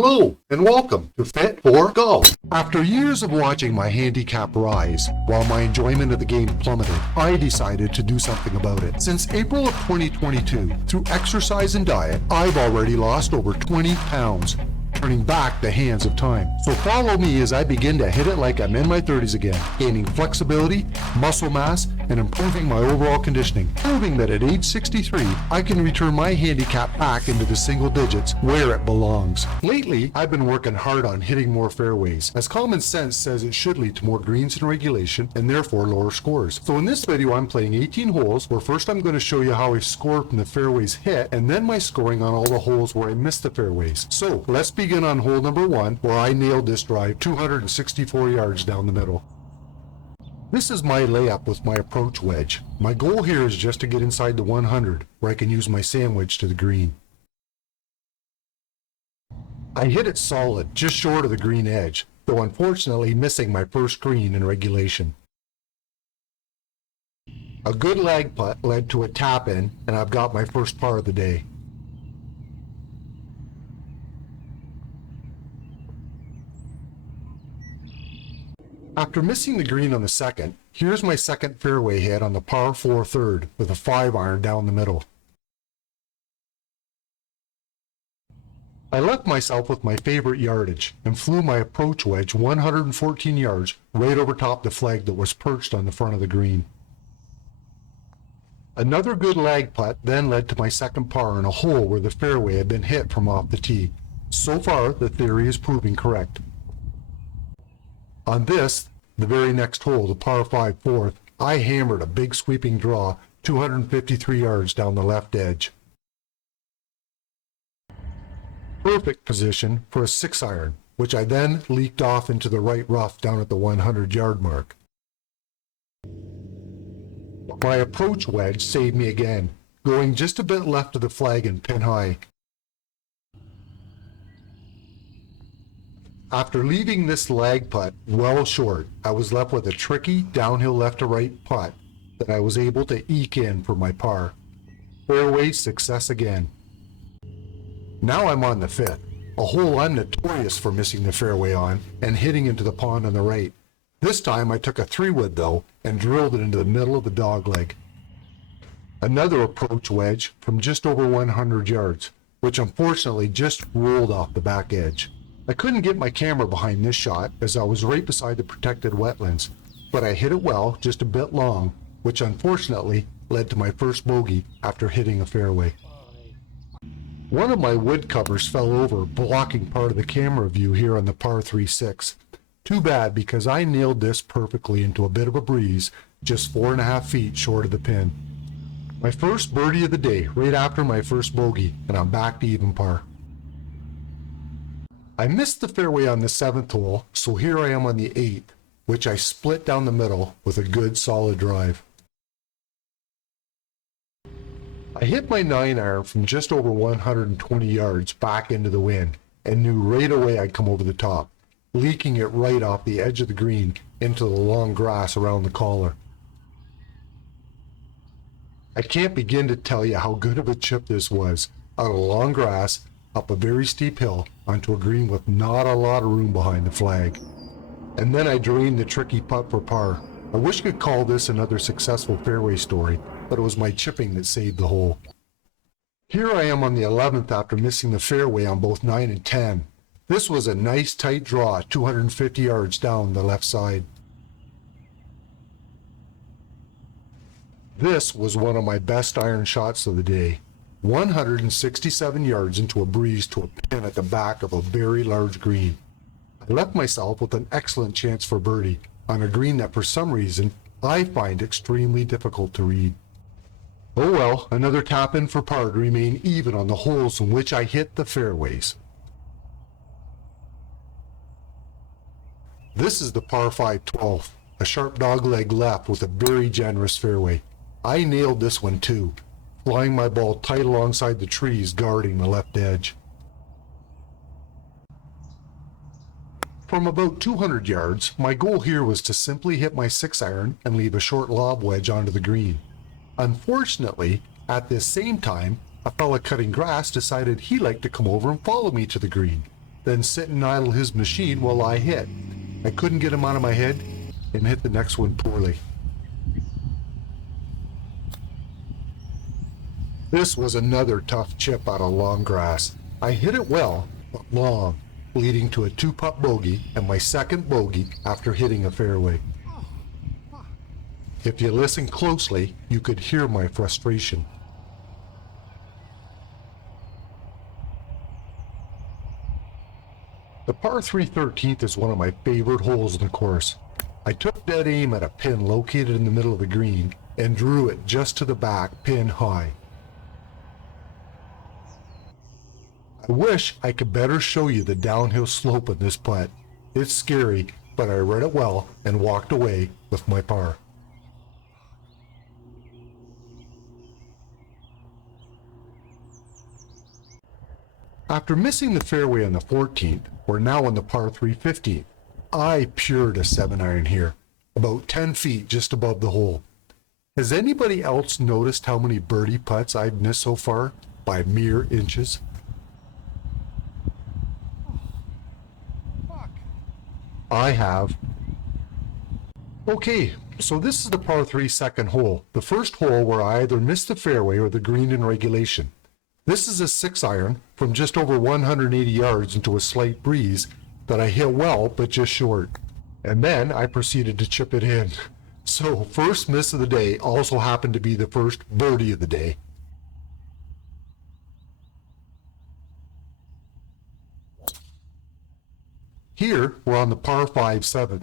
Hello and welcome to Fit for Golf. After years of watching my handicap rise while my enjoyment of the game plummeted, I decided to do something about it. Since April of 2022, through exercise and diet, I've already lost over 20 pounds, turning back the hands of time. So follow me as I begin to hit it like I'm in my 30s again, gaining flexibility, muscle mass, and improving my overall conditioning, proving that at age 63, I can return my handicap back into the single digits where it belongs. Lately, I've been working hard on hitting more fairways, as common sense says it should lead to more greens in regulation and therefore lower scores. So in this video, I'm playing 18 holes, where first I'm going to show you how I score from the fairways hit, and then my scoring on all the holes where I missed the fairways. So let's begin on hole number 1, where I nailed this drive 264 yards down the middle. This is my layup with my approach wedge. My goal here is just to get inside the 100, where I can use my sandwich to the green. I hit it solid, just short of the green edge, though unfortunately missing my first green in regulation. A good lag putt led to a tap in, and I've got my first par of the day. After missing the green on the second, here's my second fairway hit on the par 4 third with a 5-iron down the middle. I left myself with my favorite yardage and flew my approach wedge 114 yards right over top the flag that was perched on the front of the green. Another good lag putt then led to my second par in a hole where the fairway had been hit from off the tee. So far, the theory is proving correct. On this, the very next hole, the par 5 fourth, I hammered a big sweeping draw 253 yards down the left edge. Perfect position for a 6-iron, which I then leaked off into the right rough down at the 100-yard mark. My approach wedge saved me again, going just a bit left of the flag and pin high. After leaving this lag putt well short, I was left with a tricky downhill left to right putt that I was able to eke in for my par. Fairway success again. Now I'm on the 5th, a hole I'm notorious for missing the fairway on and hitting into the pond on the right. This time I took a 3-wood though and drilled it into the middle of the dogleg. Another approach wedge from just over 100 yards, which unfortunately just rolled off the back edge. I couldn't get my camera behind this shot as I was right beside the protected wetlands, but I hit it well, just a bit long, which unfortunately led to my first bogey after hitting a fairway. One of my wood covers fell over, blocking part of the camera view here on the par 3-6. Too bad, because I nailed this perfectly into a bit of a breeze, just 4.5 feet short of the pin. My first birdie of the day, right after my first bogey, and I'm back to even par. I missed the fairway on the 7th hole, so here I am on the 8th, which I split down the middle with a good solid drive. I hit my 9-iron from just over 120 yards back into the wind and knew right away I'd come over the top, leaking it right off the edge of the green into the long grass around the collar. I can't begin to tell you how good of a chip this was, out of long grass, up a very steep hill onto a green with not a lot of room behind the flag. And then I drained the tricky putt for par. I wish I could call this another successful fairway story, but it was my chipping that saved the hole. Here I am on the 11th after missing the fairway on both 9 and 10. This was a nice tight draw, 250 yards down the left side. This was one of my best iron shots of the day. 167 yards into a breeze to a pin at the back of a very large green. I left myself with an excellent chance for birdie on a green that for some reason I find extremely difficult to read. Oh well, another tap in for par to remain even on the holes in which I hit the fairways. This is the par 5 12th, a sharp dogleg left with a very generous fairway. I nailed this one too, flying my ball tight alongside the trees guarding the left edge. From about 200 yards, my goal here was to simply hit my 6-iron and leave a short lob wedge onto the green. Unfortunately, at this same time, a fella cutting grass decided he liked to come over and follow me to the green. then sit and idle his machine while I hit. I couldn't get him out of my head and hit the next one poorly. This was another tough chip out of long grass. I hit it well, but long, leading to a 2-putt bogey and my second bogey after hitting a fairway. If you listen closely, you could hear my frustration. The par 3 13th is one of my favorite holes in the course. I took dead aim at a pin located in the middle of the green and drew it just to the back, pin high. I wish I could better show you the downhill slope of this putt. It's scary, but I read it well and walked away with my par. After missing the fairway on the 14th, we're now on the par 3 15th. I pured a 7-iron here, about 10 feet just above the hole. Has anybody else noticed how many birdie putts I've missed so far by mere inches? I have. Okay, so this is the par 3 second hole, the first hole where I either missed the fairway or the green in regulation. This is a 6-iron from just over 180 yards into a slight breeze that I hit well but just short. And then I proceeded to chip it in. So first miss of the day also happened to be the first birdie of the day. Here, we're on the par 5 7th.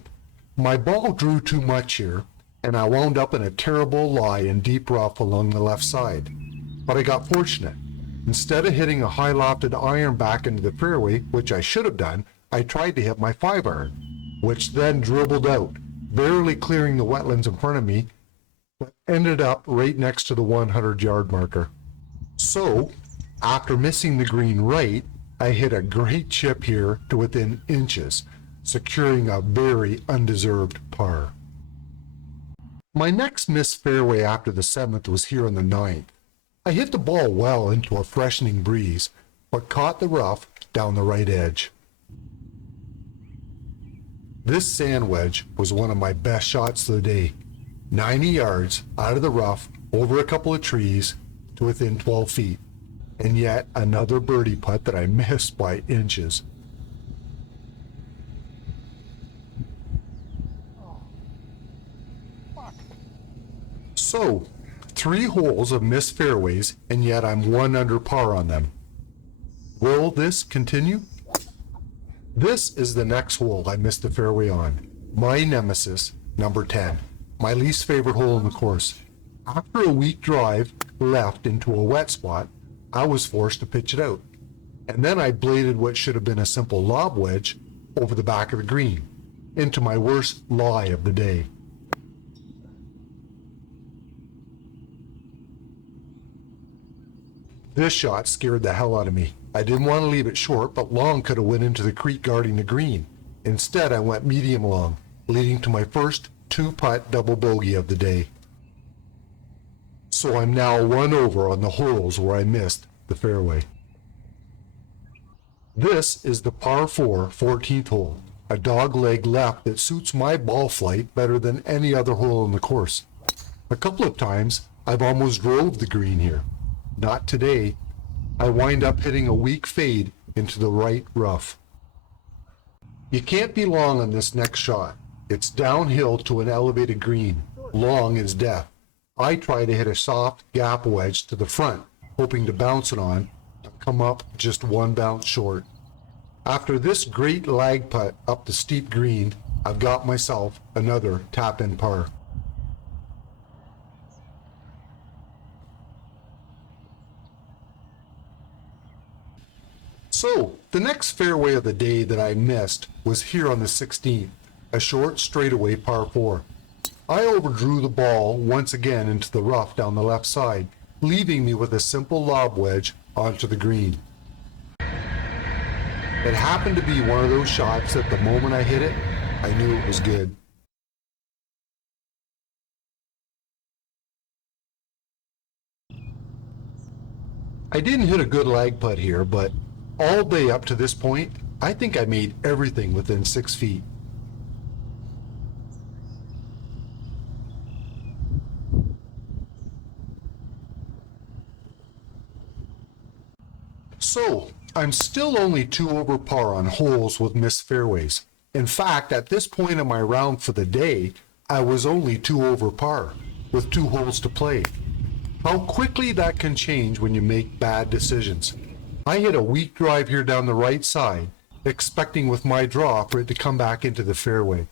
My ball drew too much here, and I wound up in a terrible lie in deep rough along the left side. But I got fortunate. Instead of hitting a high lofted iron back into the fairway, which I should have done, I tried to hit my 5-iron, which then dribbled out, barely clearing the wetlands in front of me, but ended up right next to the 100-yard marker. So, after missing the green right, I hit a great chip here to within inches, securing a very undeserved par. My next missed fairway after the 7th was here on the 9th. I hit the ball well into a freshening breeze, but caught the rough down the right edge. This sand wedge was one of my best shots of the day. 90 yards out of the rough, over a couple of trees, to within 12 feet. And yet another birdie putt that I missed by inches. So, 3 holes of missed fairways, and yet I'm 1 under par on them. Will this continue? This is the next hole I missed the fairway on. My nemesis, number 10. My least favorite hole in the course. After a weak drive left into a wet spot, I was forced to pitch it out. And then I bladed what should have been a simple lob wedge over the back of the green, into my worst lie of the day. This shot scared the hell out of me. I didn't want to leave it short, but long could have went into the creek guarding the green. Instead, I went medium long, leading to my first 2-putt double bogey of the day. So I'm now 1 over on the holes where I missed the fairway. This is the par 4 14th hole, a dog leg left that suits my ball flight better than any other hole in the course. A couple of times, I've almost drove the green here. Not today. I wind up hitting a weak fade into the right rough. You can't be long on this next shot. It's downhill to an elevated green. Long is death. I try to hit a soft gap wedge to the front, hoping to bounce it on, and come up just 1 bounce short. After this great lag putt up the steep green, I've got myself another tap-in par. So, the next fairway of the day that I missed was here on the 16th, a short straightaway par 4. I overdrew the ball once again into the rough down the left side, leaving me with a simple lob wedge onto the green. It happened to be one of those shots that the moment I hit it, I knew it was good. I didn't hit a good lag putt here, but all day up to this point, I think I made everything within 6 feet. So, I'm still only 2 over par on holes with missed fairways. In fact, at this point in my round for the day, I was only 2 over par, with 2 holes to play. How quickly that can change when you make bad decisions. I hit a weak drive here down the right side, expecting with my draw for it to come back into the fairway.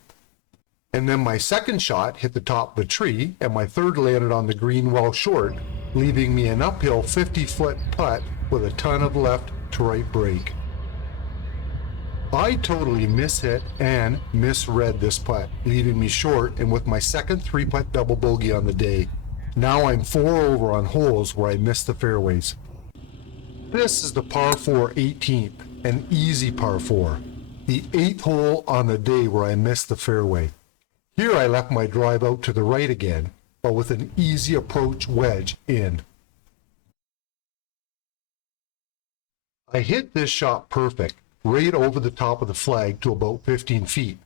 And then my second shot hit the top of a tree, and my third landed on the green well short, leaving me an uphill 50-foot putt with a ton of left to right break. I totally mishit and misread this putt, leaving me short and with my second 3-putt double bogey on the day. Now I'm 4 over on holes where I missed the fairways. This is the par 4 18th, an easy par 4, the 8th hole on the day where I missed the fairway. Here I left my drive out to the right again, but with an easy approach wedge in. I hit this shot perfect, right over the top of the flag to about 15 feet.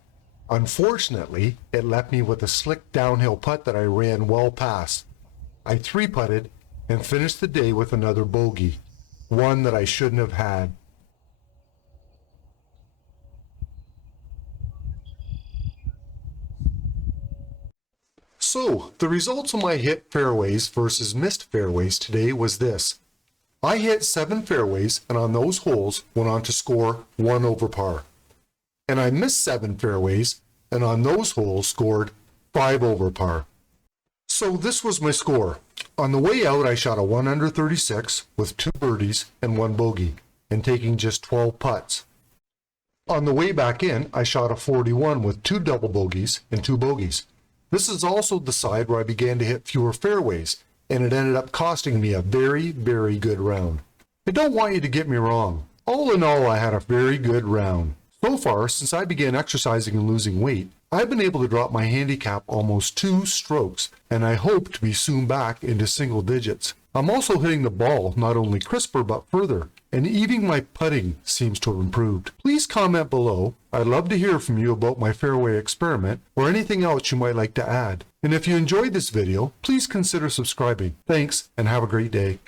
Unfortunately, it left me with a slick downhill putt that I ran well past. I 3-putted and finished the day with another bogey, one that I shouldn't have had. So, the results of my hit fairways versus missed fairways today was this. I hit 7 fairways and on those holes went on to score 1 over par. And I missed 7 fairways and on those holes scored 5 over par. So this was my score. On the way out I shot a 1 under 36 with 2 birdies and 1 bogey and taking just 12 putts. On the way back in I shot a 41 with 2 double bogeys and 2 bogeys. This is also the side where I began to hit fewer fairways, and it ended up costing me a very, very good round. I don't want you to get me wrong. All in all, I had a very good round. So far, since I began exercising and losing weight, I've been able to drop my handicap almost 2 strokes, and I hope to be soon back into single digits. I'm also hitting the ball not only crisper but further, and even my putting seems to have improved. Please comment below. I'd love to hear from you about my fairway experiment or anything else you might like to add. And if you enjoyed this video, please consider subscribing. Thanks, and have a great day.